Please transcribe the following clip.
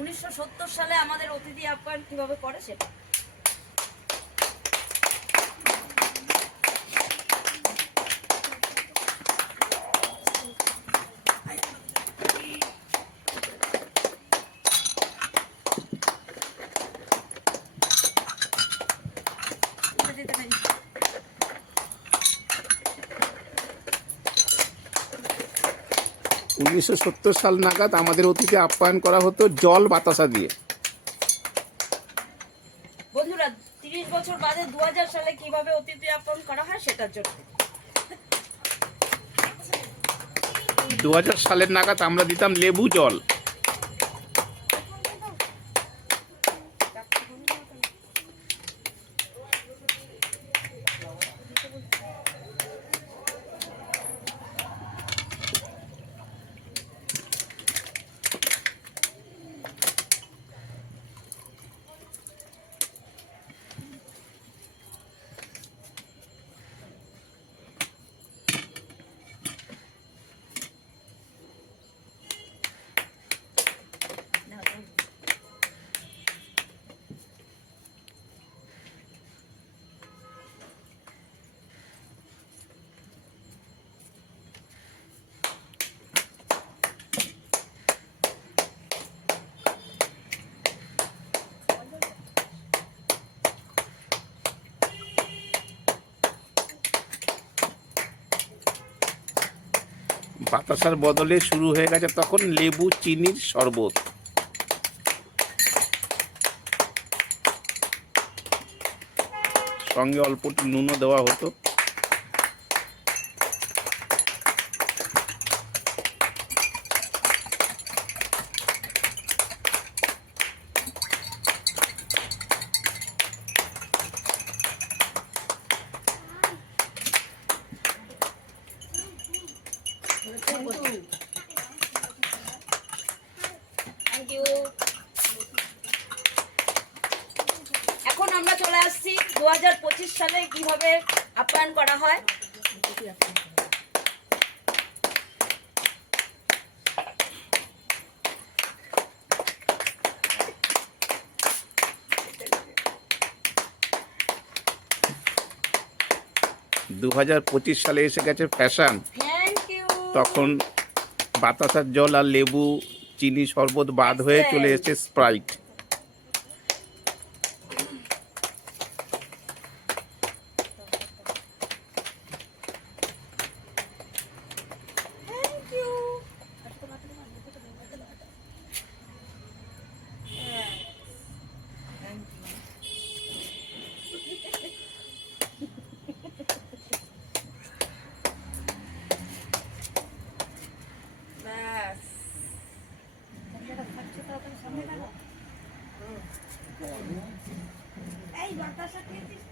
1970 সালে আমাদের অতিথি আপ্যায়ন কিভাবে করে সেটা। উনিশশো সত্তর সাল নাগাদ আমাদের অতিথি আপ্যায়ন করা হতো জল বাতাসা দিয়ে। বন্ধুরা 30 বছর বাদে 2000 সালে কিভাবে অতিথি আপ্যায়ন করা হয় সেটার জন্য। 2000 সালের নাগাদ আমরা দিতাম লেবু জল। বাতাসার বদলে শুরু হয়ে গেছে তখন লেবু চিনির শরবত। সঙ্গে অল্প একটু নুনও দেওয়া হতো। এখন আমরা চলে আসছি 2025 সালে কিভাবে আপ্যায়ন করা হয়। সালে এসে গেছে ফ্যাশন। Thank you. তখন বাতাসার জল আর লেবু চিনি শরবত বাদ হয়ে চলে এসেছে স্প্রাইট। এই বাতাসা খেয়েছিস?